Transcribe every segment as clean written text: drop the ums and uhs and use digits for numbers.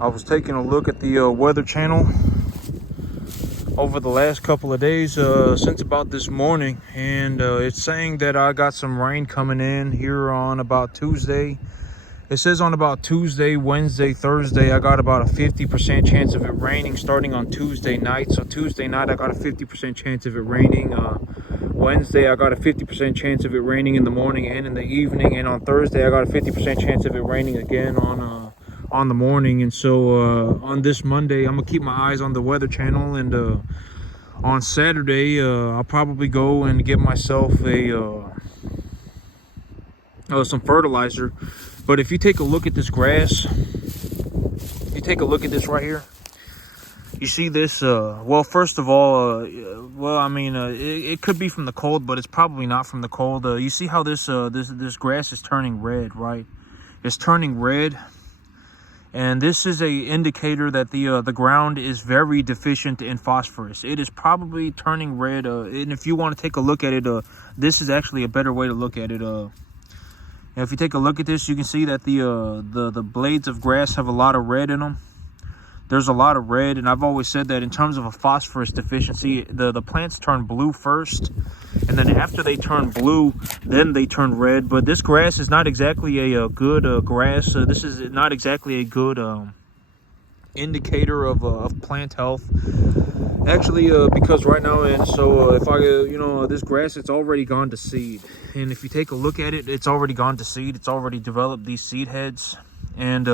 I was taking a look at the weather channel over the last couple of days, since about this morning, and it's saying that I got some rain coming in here on about Tuesday. It says on about Tuesday, Wednesday, Thursday, I got about a 50% chance of it raining starting on Tuesday night. So Tuesday night, I got a 50% chance of it raining. Wednesday, I got a 50% chance of it raining in the morning and in the evening. And on Thursday, I got a 50% chance of it raining again on the morning. And so on this Monday, I'm gonna keep my eyes on the weather channel, and on Saturday, I'll probably go and get myself some fertilizer. But if you take a look at this grass, you take a look at this right here, you see this, well, first of all, it could be from the cold, but it's probably not from the cold. You see how this grass is turning red, right? It's turning red, and this is a indicator that the ground is very deficient in phosphorus. It is probably turning red, and if you want to take a look at it, this is actually a better way to look at it. And if you take a look at this, you can see that the blades of grass have a lot of red in them. There's a lot of red, and I've always said that in terms of a phosphorus deficiency, the plants turn blue first, and then after they turn blue, then they turn red. But this grass is not exactly a good grass. This is not exactly a good indicator of plant health. Actually, because right now, and so if I, this grass, it's already gone to seed. And if you take a look at it, it's already gone to seed. It's already developed these seed heads. And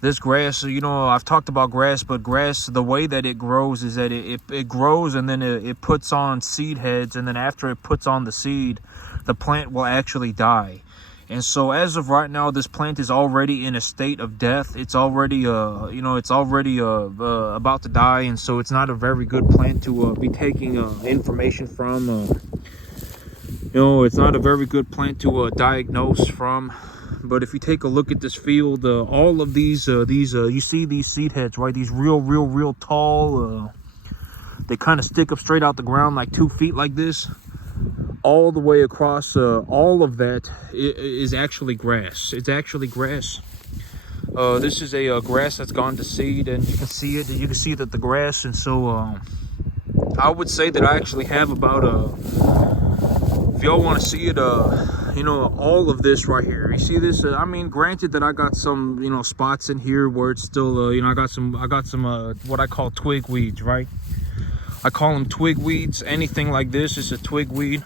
this grass, I've talked about grass, but grass, the way that it grows is that it grows, and then it puts on seed heads. And then after it puts on the seed, the plant will actually die. And so as of right now, this plant is already in a state of death. It's already, about to die. And so it's not a very good plant to be taking information from. It's not a very good plant to diagnose from. But if you take a look at this field, all of these, you see these seed heads, right? These real tall, they kind of stick up straight out the ground like 2 feet like this. All the way across, all of that is actually grass. It's actually grass. This is a grass that's gone to seed, and you can see it. You can see that the grass, and so I would say that I actually have about if y'all want to see it, all of this right here. You see this? Granted that I got some, spots in here where it's still, I got some what I call twig weeds, right? I call them twig weeds. Anything like this is a twig weed.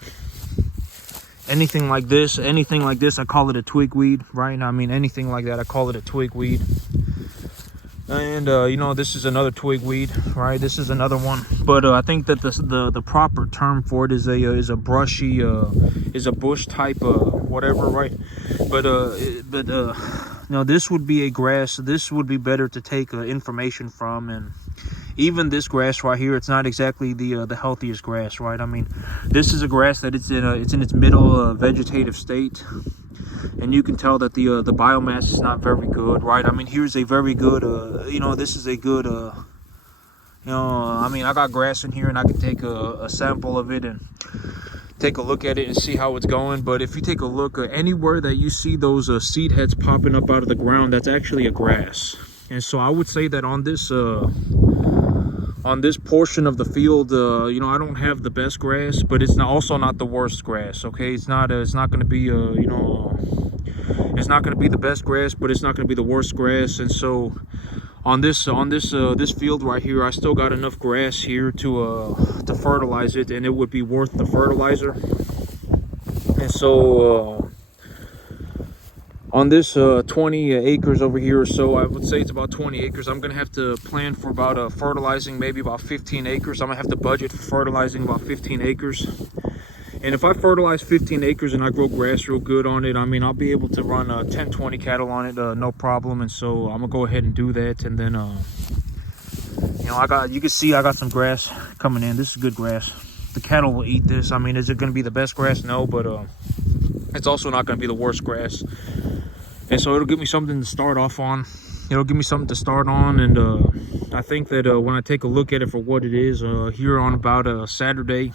Anything like this, I call it a twig weed, right? Anything like that, I call it a twig weed. And this is another twig weed, right? This is another one. But I think that the proper term for it is a brushy, is a bush type, whatever, right? But this would be a grass. This would be better to take information from. And even this grass right here, it's not exactly the healthiest grass, right? This is a grass that it's in its middle vegetative state, and you can tell that the biomass is not very good, right? Here's a very good, this is a good, I got grass in here, and I can take a sample of it and take a look at it and see how it's going. But if you take a look anywhere that you see those seed heads popping up out of the ground, that's actually a grass. And so I would say that on this portion of the field, I don't have the best grass, but it's also not the worst grass. Okay, it's not going to be it's not going to be the best grass, but it's not going to be the worst grass. And so on this field right here, I still got enough grass here to fertilize it, and it would be worth the fertilizer. And so on this 20 acres over here or so, I would say it's about 20 acres, I'm gonna have to plan for about fertilizing maybe about 15 acres. I'm gonna have to budget for fertilizing about 15 acres. And if I fertilize 15 acres and I grow grass real good on it, I'll be able to run 10-20 cattle on it, no problem. And so I'm gonna go ahead and do that. And then you can see I got some grass coming in. This is good grass. The cattle will eat this. Is it gonna be the best grass? No, but it's also not gonna be the worst grass. And so it'll give me something to start off on. It'll give me something to start on. And I think that when I take a look at it for what it is, here on about Saturday,